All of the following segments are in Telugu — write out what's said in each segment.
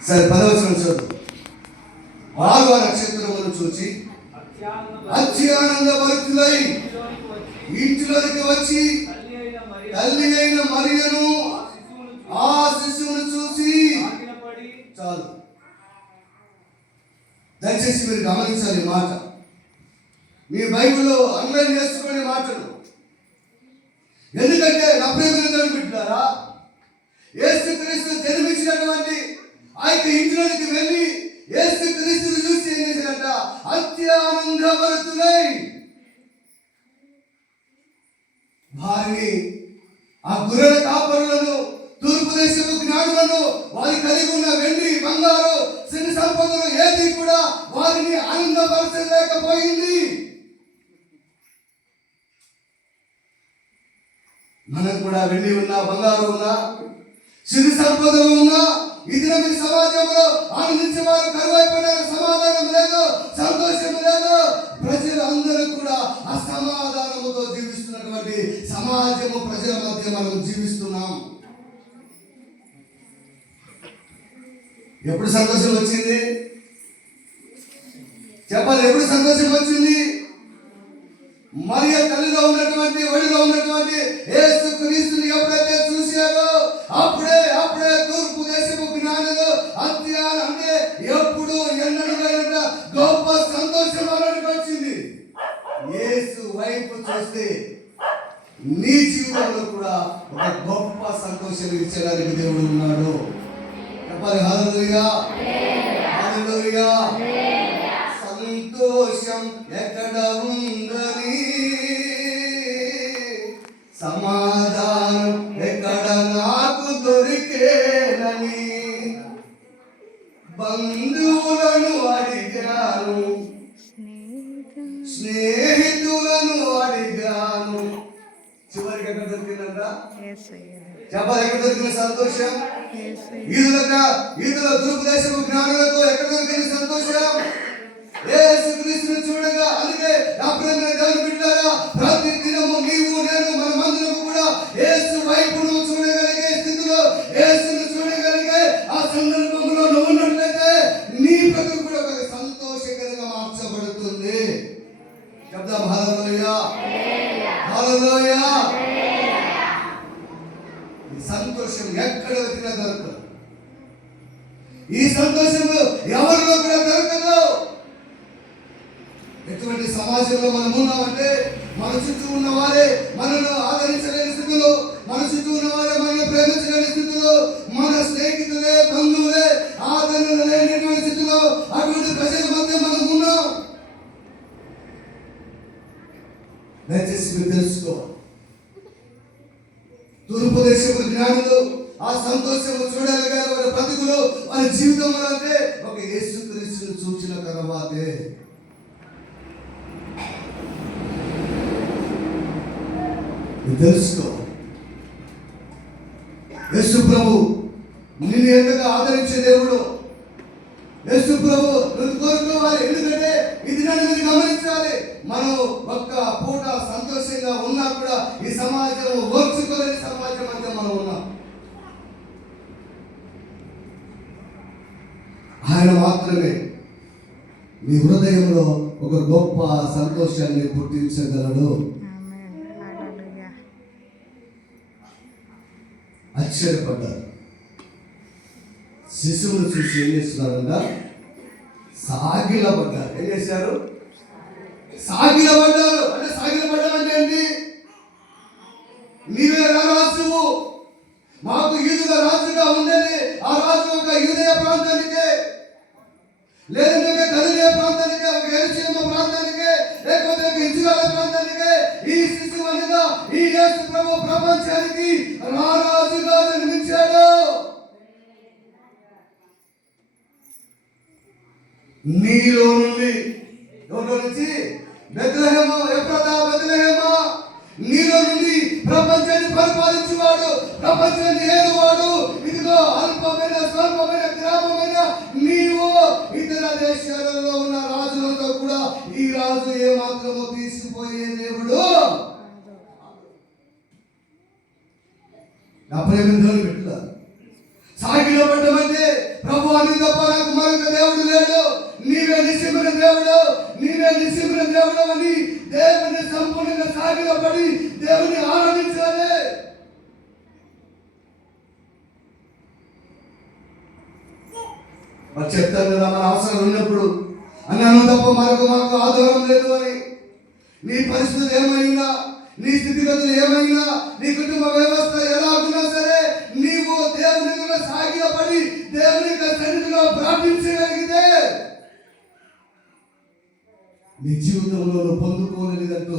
సరే పదవచనం చదువు ఆరవ నక్షత్రమును చూచి అత్యానంద భక్తులై ఇంటిలోనికి వచ్చి తల్లి అయిన మరియను ఆ శిశువును చూసి చాలు. దయచేసి మీరు గమనించాలి మాట. మీ బైబిల్లో అన్వయం చేసుకునే మాటలు. ఎందుకంటే నా ప్రేమ బిడ్డారా యేసు జన్మించినటువంటి అయితే యొక్క ఇంట్లోనికి వెళ్ళి ఏసు క్రీస్తుని చూసి ఏం చేశారంట అత్యానందభరితులై వారిని ఆ గుర్రెల కాపరులను తూర్పు దేశపు జ్ఞానులను వారి కలిగి ఉన్న వెండి బంగారు సిరి సంపదలు ఏది కూడా వారిని ఆనందపరచలేకపోయింది. మనకు కూడా వెండి ఉన్నా బంగారు ఉన్నా సిరి సంపదలు ఉన్నా ఇది సమాజంలో ఆనందించే వారు కరువైపోయినారు సమాధానం లేదు సంతోషం లేదు. ప్రజలు అందరూ కూడా అసమాధానముతో జీవిస్తున్నటువంటి సమాజము ప్రజల మధ్య మనం జీవిస్తున్నాం. ఎప్పుడు సంతోషం వచ్చింది? చెప్పాలి ఎప్పుడు సంతోషం వచ్చింది మరియ తల్లిలో ఉన్నటువంటి ఒడిలో ఉన్నటువంటి యేసు క్రీస్తుని ఎప్పుడైతే చూశారో అప్పుడే అప్పుడే తూర్పు దేశపు జ్ఞానులు అత్యాన అంటే ఎప్పుడు ఎన్నడూ లేనంత గొప్ప సంతోషం వాళ్ళకి వచ్చింది యేసు వైపు చూస్తే నీ జీవితంలో కూడా ఒక గొప్ప సంతోషం ఇచ్చేదానికి దేవుడు ఉన్నాడు. చెప్పాలి హల్లెలూయా. హల్లెలూయా. సంతోషం ఎక్కడ ఉందని? సమాధానం ఎక్కడ నాకు దొరికేనని బంధువులను అడిగాను. స్నేహ చెప్పాలి ఎక్కడ దొరికిన సంతోషం? ఈదులక ఈదుల తూర్పు దేశపు జ్ఞానులకు ఎక్కడ దొరికిన సంతోషం? యేసు క్రీస్తుని చూడగా అందుకే నా ప్రియమైన దేవుని బిడ్డలారా ప్రతి దినము నీవు నేను మనమందరము కూడా యేసు వైపును చూడగలిగే స్థితిలో యేసును చూడగలిగే ఆ సందర్భంలో నువ్వు ఉన్నట్లయితే నీ బ్రతుకు కూడా ఒక సంతోషకరంగా మార్చబడుతుంది చెప్దాం హల్లెలూయా హల్లెలూయా ఈ సంతోషం ఎక్కడ వెతికినా దొరకదు ఈ సంతోషము ఎవరిలో కూడా దొరకదు ఎటువంటి సమాజంలో మనం ఉన్నామంటే మన చుట్టూ ఉన్న వారే మనను ఆదరించలేని స్థితిలో మన చుట్టూ ఉన్న వారే మనల్ని ప్రేమించలేని స్థితిలో మన స్నేహితులే బంధువులే ఆదరణ లేనటువంటి స్థితిలో అటువంటి ప్రజల మధ్య మనం ఉన్నాం. దయచేసి మీరు తెలుసుకోవాలి తూర్పు దేశపు జ్ఞానులు ఆ సంతోషము చూడగలిగారు వారి బ్రతుకులు వారి జీవితంలో అంటే ఒక యేసు క్రీస్తుని చూసిన తర్వాతే తెలుసుకో. యేసు ప్రభు నిన్ను ఎంతగా ఆదరించే దేవుడు. యేసు ప్రభు నువ్వు కోరుకోవాలి ఎందుకంటే ఇది నన్ను గమనించాలి. మనం ఒక్క పూట సంతోషంగా ఉన్నా కూడా ఈ సమాజం ఓర్చుకోలేని సమాజం అంతా మనం ఉన్నాం. ఆయన మాత్రమే మీ హృదయంలో ఒక గొప్ప సంతోషాన్ని పుట్టించగలడు. ఆశ్చర్యపడ్డారు శిశువును చూసి ఏం చేస్తున్నారంట? సాగిలపడ్డారు ఏం చేశారు? సాగిలపడ్డారు నీలో నుండి. ఎవరిలో నుంచి? బెత్లహేమ. ఎప్పుడా బెత్లహేమ. నీలో నుండి ప్రపంచాన్ని పరిపాలించేవాడు ప్రపంచాన్ని ఏలువాడు. ఇదిగో అల్పమైన స్వల్పమైన గ్రామమైన నీవు ఇతర దేశాలలో ఉన్న రాజులతో కూడా ఈ రాజు ఏ మాత్రము తీసుకుపోయే దేవుడు నా పెట్టారు సాగిలో పెట్టమంటే ప్రభు అని తప్ప నాకు మరొక దేవుడు లేడు. నీవే నిశ్చిమైన దేవుడు నీవే నిశ్చిమైన దేవుడు అని దేవుని సంపూర్ణంగా సాగిలపడి దేవుని ఆరాధించాలి. మరి చెప్తాను కదా మన అవసరం ఉన్నప్పుడు. అన్నాను తప్ప మనకు మాకు ఆధారం లేదు అని. నీ పరిస్థితులు ఏమైనా నీ స్థితిగతులు ఏమైనా నీ కుటుంబ వ్యవస్థ ఎలా ఉన్నా సరే నీవు దేవుని దగ్గర సాగిలపడి దేవుని సన్నిధిలో ప్రార్థించగలిగితే నీ జీవితంలో పొందుకోలేదంటూ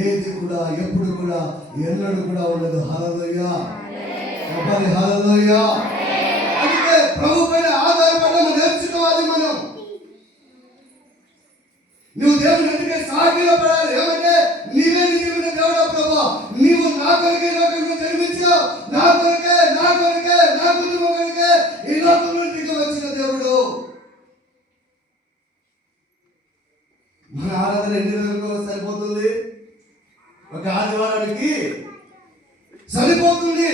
ఏది కూడా ఎప్పుడు కూడా ఎన్నడూ కూడా ఉండదు. హలలోయ హలలోయ అందుకే ప్రభు పైన ఆధారపడడం నేర్చుకోవాలి మనం నువ్వు దేవుని ఎందుకే సాగిలో పడాలి ఏమంటే నీవే నిజమైన దేవుడా ప్రభా నీవు నా కొరకే లోకంలో జన్మించావు నా కొరకే నా కొరకే నా కుటుంబం కొరకే ఈ లోకంలో దిగి వచ్చిన దేవుడు మన ఆరాధన ఎన్ని రోజులకు సరిపోతుంది ఒక ఆదివారానికి సరిపోతుంది.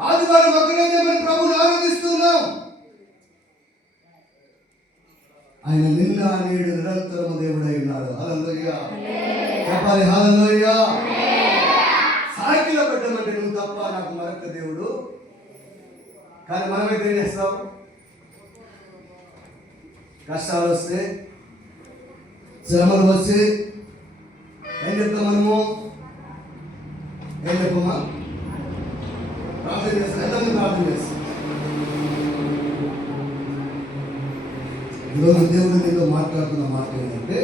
ఆదివారం ఒక్కరైతే మనం ప్రభుని ఆరాధిస్తున్నాం. ఆయన నిన్న నేడు నిరంతరము దేవుడై ఉన్నాడు. హల్లెలూయా. చెప్పాలి హల్లెలూయా. సాకిల పెట్టమంటే నువ్వు తప్ప నాకు మరొక దేవుడు. కానీ మనమైతే ఏం చేస్తాం? కష్టాలు వస్తే శ్రమలు వస్తే ఏం చెప్తాం మనము? ఏం ప్రార్థన చేస్తాం ఎంతమంది ప్రార్థన చేస్తాం ఈరోజు దేవుడు నీతో మాట్లాడుతున్న మాట ఏంటంటే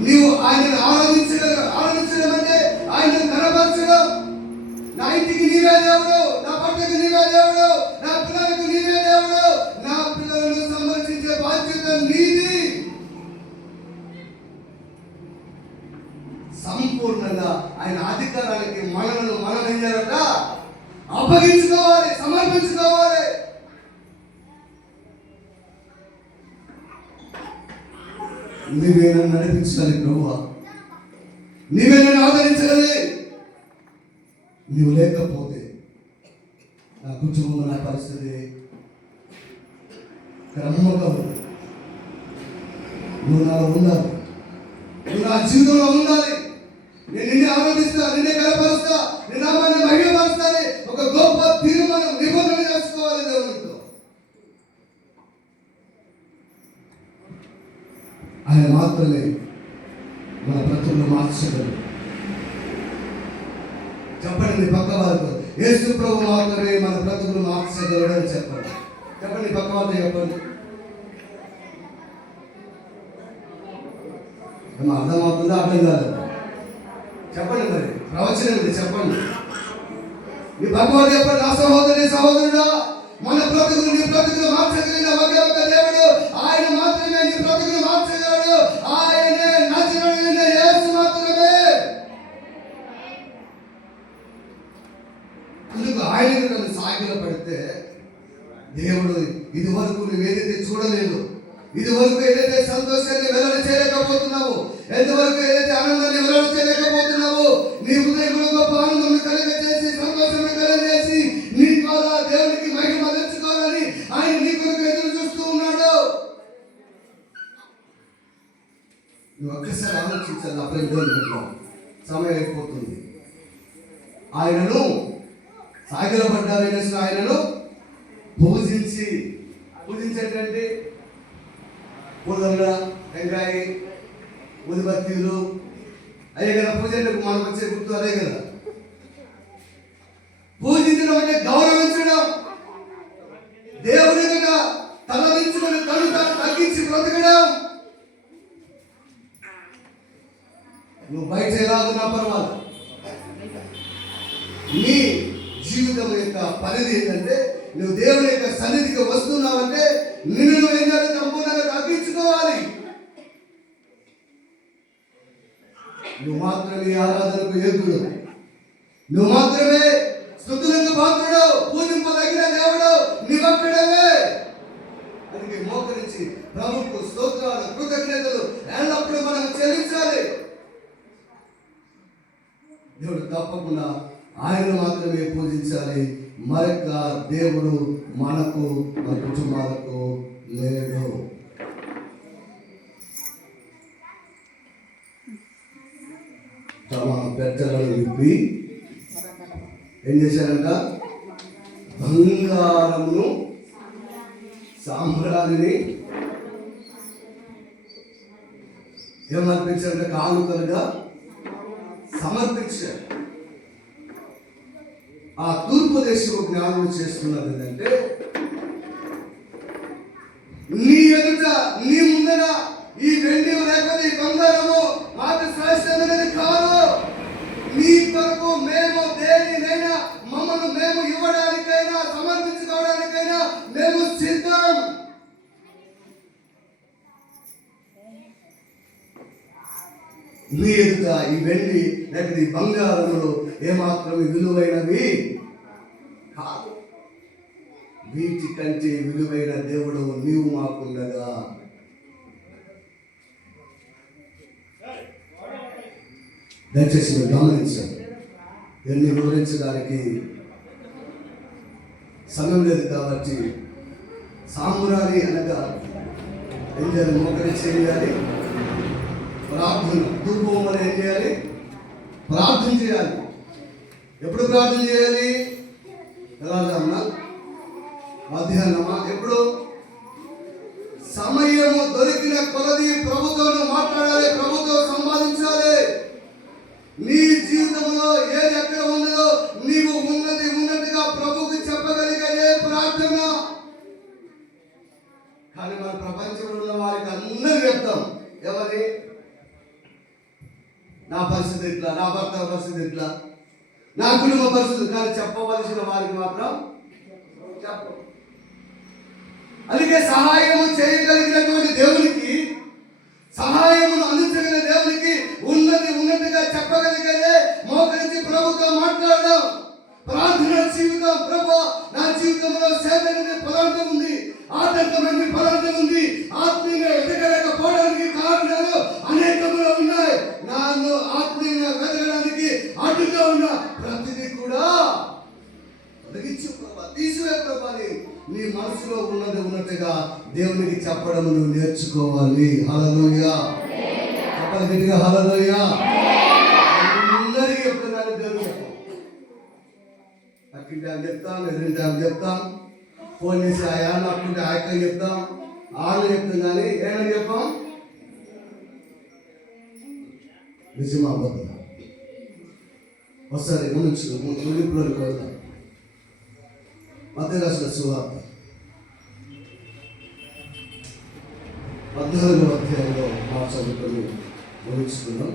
నీవు ఆయన ఆరాధించగల ఆరాధించడం అంటే ఆయన కనపరచడం నా ఇంటికి నీవే దేవుడు నా పట్టకు నీవే దేవుడు నా పిల్లలకు నీవే దేవుడు. నా పిల్లలను సంరక్షించే బాధ్యత నీది సంపూర్ణంగా ఆయన అధికారానికి మనలను మనం ఏం చేయాలట అప్పగించుకోవాలి సమర్పించుకోవాలి. నీవే నన్ను నడిపించాలి ప్రభువా. నీవే నన్ను ఆదరించాలి నీవు లేకపోతే నా కుటుంబం నా పరిస్థితి క్రమంగా ఉంది నువ్వు నాలో ఉండాలి. నువ్వు నా జీవితంలో ఉండాలి. నేను నిన్నే ఆరాధిస్తా నిన్నే కనపరుస్తా నిన్న నామాన్ని మహిమపరుస్తాని ఒక గొప్ప తీర్మానం నిబంధన చేసుకోవాలి దేవునితో ఆయన మాత్రమే మన బ్రతులను మార్చగలరు చెప్పండి మీ పక్క వాళ్ళతో యేసు ప్రభు మాత్రమే మన బ్రతుకులు మార్చగలడు అని చెప్పండి. చెప్పండి పక్క వాళ్ళతో చెప్పండి. ఏమో అర్థమవుతుందా? అర్థం కాదు ప్రవచనం ఇది చెప్పండి. నీ భగవాన్ చెప్పండి నా సహోదరి సహోదరుడా మన బ్రతుకులు నీ బ్రతుకులు మార్చగలిగిన ఒకే ఒక దేవుడు. ఆయన మాత్రమే నీ బ్రతుకులు మార్చగలడు. ఆయనే నచ్చగలిగిన యేసు మాత్రమే. అందుకు ఆయన నన్ను సాగిల పడితే దేవుడు ఇది వరకు నువ్వు ఏదైతే చూడలేదు ఇది వరకు ఏదైతే సంతోషాన్ని వెల్లడి చేయలేకపోతున్నావు ఎంతవరకు ఏదైతే ఆనందాన్ని పూలదండ టెంకాయ ఊదిబత్తీలు అయ్యే కదా పూజలకు మనకు వచ్చే గుర్తు అదే కదా. పూజించడం అంటే గౌరవించడం. దేవుని ఎదుట తలదించుకుని తను తాను తగ్గించి బ్రతకడం. నువ్వు బయట ఎలాగున్నా పర్వాలేదు. నీ జీవితం యొక్క పరిధి ఏంటంటే నువ్వు దేవుని యొక్క సన్నిధికి వస్తున్నావంటే నిన్ను నువ్వు ఏంటంటే తెలుసుకోవాలి నువ్వు మాత్రమే ఆరాధనకు యోగ్యుడు. నువ్వు మాత్రమే స్థుతులకు పాత్రుడు పూజింపదగిన దేవుడు నీవక్కడమే అందుకే మోకరించి ప్రభుకు స్తోత్రాలు కృతజ్ఞతలు ఎల్లప్పుడూ మనం చెల్లించాలి. దేవుడు తప్పకుండా ఆయన మాత్రమే పూజించాలి. మరొక దేవుడు మనకు మన కుటుంబాలకు లేడు. తమ పెద్దలను విప్పి ఏం చేశారంట? బంగారమును సాంబ్రాణిని ఏమర్పించారంటే? కానుకలుగా సమర్పించారు. ఆ తూర్పు దేశపు జ్ఞానం చేస్తున్నది ఏంటంటే నీ ఎదుట నీ ముందర ఈ వెండి లేకపోతే ఈ బంగారము మీ ఎదుట ఈ వెండి లేకపోతే ఈ బంగారములు ఏమాత్రం విలువైనవి కాదు. వీటి కంటే విలువైన దేవుడు నీవు మాకుండగా. దయచేసి మీరు గమనించండి. ఎన్ని వివరించడానికి సమయం లేదు కాబట్టి సామురాలి అనగా ఎంజాయ్ మోకరి చేయాలి ప్రార్థన. ధూపం ఏం చేయాలి? ప్రార్థన చేయాలి. ఎప్పుడు ప్రార్థన చేయాలి? తెల్లవారుజామున మధ్యాహ్నమా? ఎప్పుడు? సమయము దొరికిన కొలది ప్రభుత్వ మాట్లాడాలి ప్రభుత్వం సంపాదించాలి నీ జీవితంలో ఏది ఎక్కడ ఉన్నదో నీవు ఉన్నది ఉన్నట్టుగా ప్రభుకి చెప్పగలిగేదే ప్రార్థన కానీ మన ప్రపంచంలో ఉన్న వారికి అందరూ చెప్తాం ఎవరి నా పరిస్థితి ఇట్లా నా భర్త పరిస్థితి ఇట్లా నా కుటుంబ పరిస్థితి కానీ చెప్పవలసిన వారికి మాత్రం చెప్ప. అందుకే సహాయము చేయగలిగినటువంటి దేవునికి సహాయమును అందించగలిగిన దేవునికి ఉన్నది ఉన్నట్టుగా చెప్పగలిగేదే మోకరించి ప్రభుత్వం మాట్లాడడం. ప్రార్థన జీవితం ప్రభు నా జీవితంలో సేదనని పదార్థం ఉంది ఆటంకమైన పదార్థం ఉంది. ఆత్మీయంగా ఎదగలే కారణాలు అనేకములు ఉన్నాయి నన్ను ఆత్మీయంగా వెదగడానికి అడ్డుగా ఉన్న ప్రతిదీ కూడా తొలగించు ప్రభా తీసివే ప్రభాని నీ మనసులో ఉన్నది ఉన్నట్టుగా దేవునికి నేర్చుకోవాలి. హలలోయా చెప్పాలి గట్టిగా హలలోయ అందరికీ చెప్తున్నాను దేవుడు అక్కింటి చెప్తాం ఎదురింటి చెప్తాం ఫోన్ చేసి ఆ యాన్న చెప్తాం ఆళ్ళు చెప్తాం కానీ ఏమని చెప్పాం? నిజమా అబద్ధం ఒకసారి గమనించు వెళ్తాం మధ్య రాసిన సువార్త. పద్నాలుగో అధ్యాయంలో మా చదువుకొని ముగించుకున్నాం